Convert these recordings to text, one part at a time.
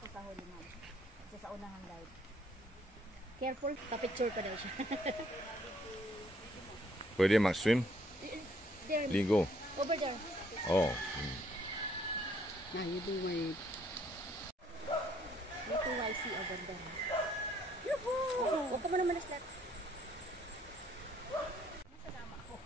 ako sa huli, ma'am. Kasi sa unahang guide. Careful, pa-picture pa daw siya. Pwede mag-swim? There. Ligo? Over there. Oh. Now you do wait. Dito YC over there. Yuhuu! Huwag ka mo naman na-slat. Masasama ako.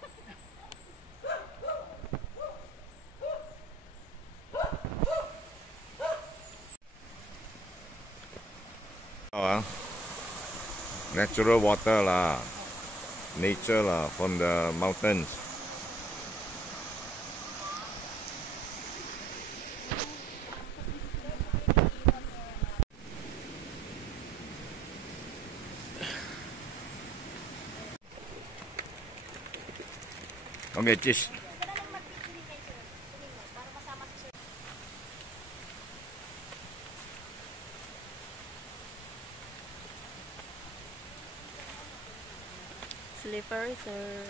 Natural water lah. Nature lah from the mountains. Okay, just. Slippers or...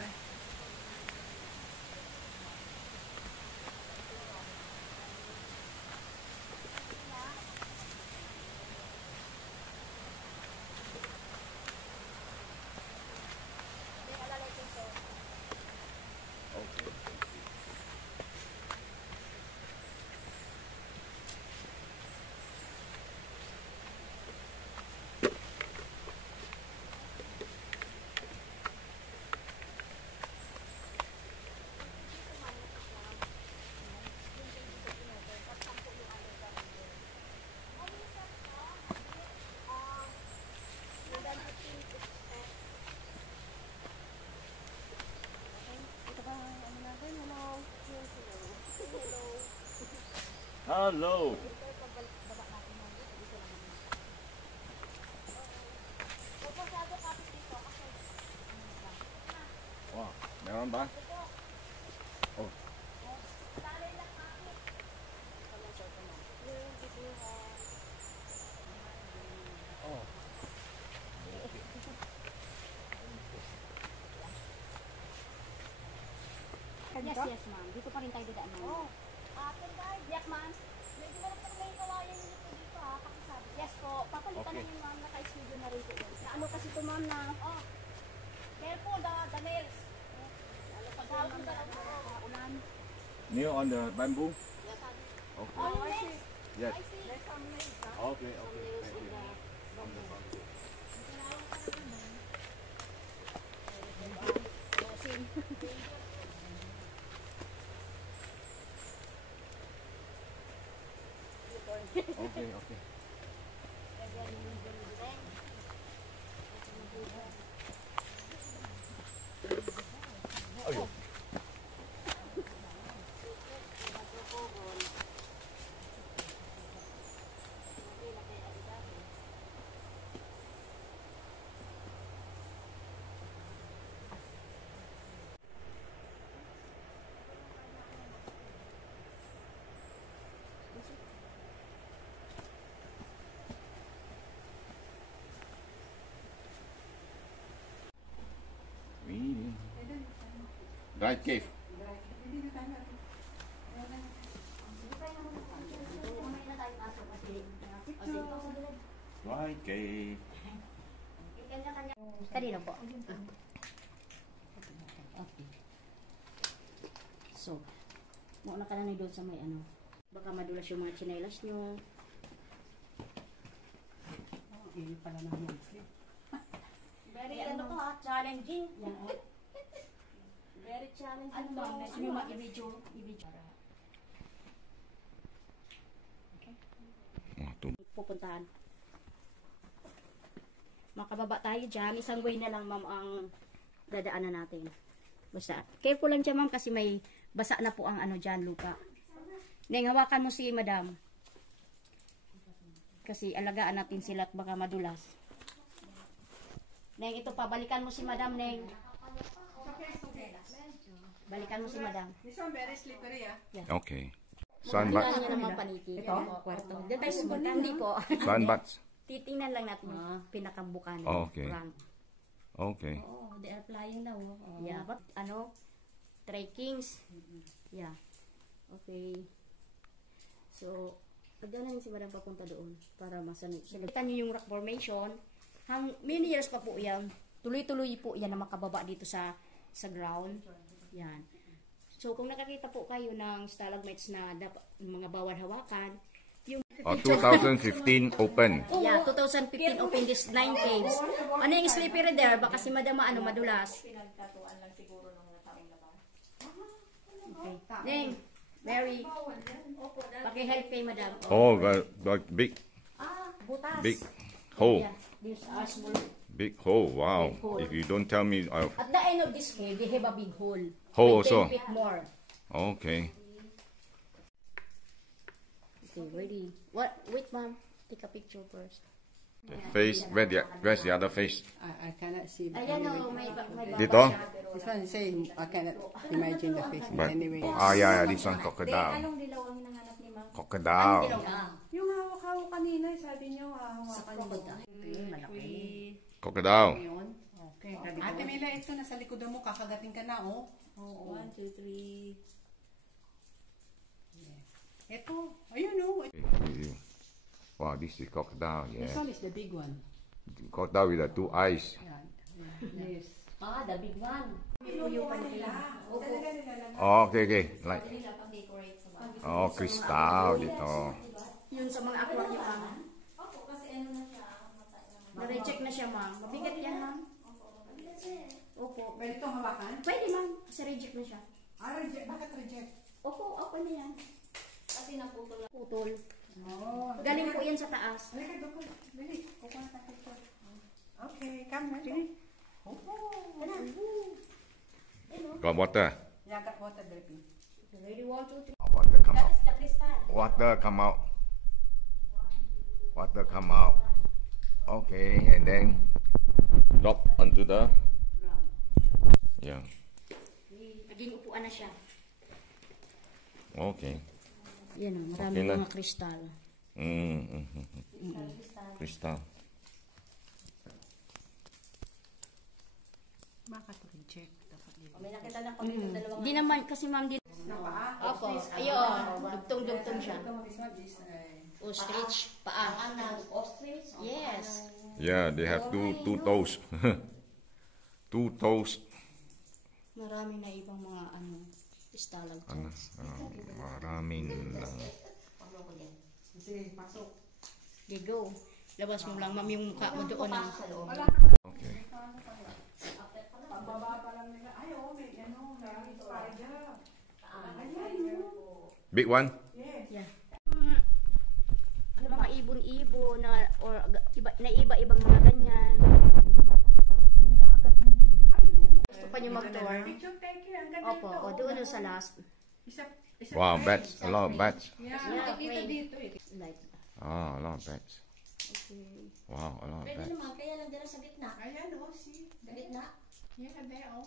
Hello. Wow, meron ba? Oh. Yes, yes, ma'am. Dito pa rin tayo dadaan, ma'am. Oh. Atin guys. Yes, ma'am. Medyo malap na may kawayan nyo dito, ha? Pakisabi. Yes po. Papalitan na yung ma'am. Naka-schedule na rin po. Na ano kasi ito, ma'am, na... Oh. Careful, the nails. Ano pag ma'am na ulan. Near on the bamboo? Yes, sir. Okay. Oh, nails. Yes. I see. There's some nails, ha? Okay, okay. Thank you. On the bamboo. Okay, okay. Ayun. Drive cave. Drive cave. Kanino po? Okay. So, mauna ka na doon sa may ano. Baka madulas yung mga chinelas nyo. Ini pala namin. Very ano to ha, challenging. Yan o. Very challenging. Ano ba? Gusto nyo ma-i-video? Okay. Pupuntahan. Makababa tayo dyan. Isang way na lang, ma'am, ang dadaanan natin. Basta, careful lang dyan, ma'am, kasi may basa na po ang ano dyan, lupa. Neng, hawakan mo si madam. Kasi alagaan natin sila at baka madulas. Neng, ito pa, balikan mo si madam, Neng. Balikan mo si madam. This one very slippery, ah. Yeah. Okay. Sandbats. Kailangan niya naman paniki. Ito? Kwarto. Diyan tayo sumunta. Hindi po. Sandbats. Titingnan lang natin yung pinakabukan. Oh, okay. Front. Okay. Oh, they are flying now. Oh. Yeah, but ano? Trekkings. Yeah. Okay. So, Pagdanahin si Madam papunta doon para masunod. Kita niyo yung rock formation. Many years pa po yan. Tuloy-tuloy po yan na makababa dito sa ground. Yan. So, kung nakakita po kayo ng stalagmites na mga bawal hawakan, yung 2015 open. yeah, 2015 open this 9 caves. Ano yung slippery there? Baka si Madam madulas. Okay. Ning, Mary, paki-help kay Madam. Oh, big Butas. big hole. Yeah, these are small. Big hole. Wow. Big hole. If you don't tell me, At the end of this cave, they have a big hole. Hole With 10 also? feet more. okay. Okay, ready. What? Wait, ma'am. Take a picture first. The face, where's the other face? I cannot see. Ayan o, may baba Dito? siya. This one same. I cannot imagine the face. But, Anyway. yeah, this one crocodile. Anong dilaw ang hinahanap ni ma'am? Crocodile. Yung hawak-hawak kanina, sabi niyo, hawakan niyo. Malaki. Crocodile. Yun. Okay. Ate Mila, ito nasa likodan mo, kakagating ka na, oh. Oo. 1, 2, 3. Ito. Ayun, oh. Wow, this is crocodile. This Yeah. one is the big one. Crocodile with the 2 eyes. Yan. Yes. The big one. Yung panila. Oh, okay. Like, Nila pang-decorate sa mga. oh, crystal dito. Yun sa mga aquarium, ma'am. Opo, kasi ano na siya. Na-reject na siya, ma'am. Mabigat yan, ma'am. Opo. Pwede itong hawakan? Pwede, ma'am. Kasi reject na siya. Reject. Bakit reject? Opo, open na yan. Kasi naputol. Putol. Oh. Galing po yan sa taas. Halika, Doko. Dali. Kukuha na tayo picture. Okay, come na. Dali. Got water. Yeah, got water dripping. Ready, 1, 2, 3. Water come That out. is the crystal. Water come out. Water come out. Okay, and then drop onto the. Yeah. Naging upuan na siya. Okay. Yan o, marami Okay na. mga kristal. Crystal. Bakit reject? Dapat dito. May nakita na kami ng dalawang... Di naman, kasi ma'am, di... Opo, ayun, dugtong-dugtong siya. This one is Ostrich, paa. Ostrich? Yes. Yeah, they have two toes. 2 toes. Marami na ibang mga stalagmites. Maraming lang. Sige, pasok. Okay, go. Labas mo lang, ma'am, yung mukha mo doon. Okay. Pagbaba pa lang nila. Ay, oh, may spider. Big one? Yeah. Mga ibon-ibon na, or iba-ibang mga ganyan. Gusto pa niyo mag-tour? Picture, thank you. Ang ganda Opo, o doon sa last. Wow, bats. A lot of bats. Yeah, Yeah, dito. Like, Ah, a lot of bats. okay. Wow, a lot of bats. naman, kaya lang dila sa gitna. Ayan, oh, see. Sa gitna? Yeah, there, oh.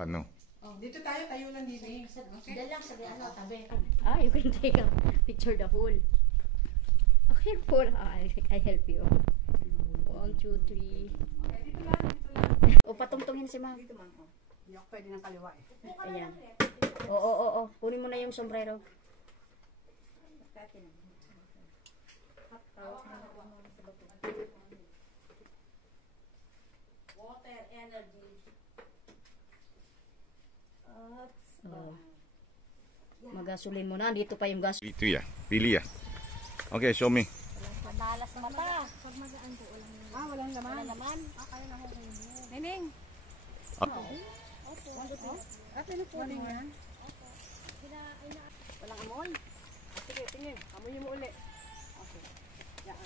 Ano? Dito tayo lang dito. Okay. Dala lang sa tabi. Ah, you can take a picture the whole. Okay, whole. I help you. 1, 2, 3. Dito lang. O, patungtungin si ma'am. Dito man, oh. Hindi ako pwede ng kaliwa eh. Ayan. Oo. Kunin mo na yung sombrero. Water energy. Magasolin mo na. Dito pa yung gas. Ito ya. Pili ya. Okay, show me. Malas mata. Walang laman. Wala naman. Neneng. Ate, nagpuling yan. Walang amoy. Sige, tingin. Amoy mo uli. Okay. Yan.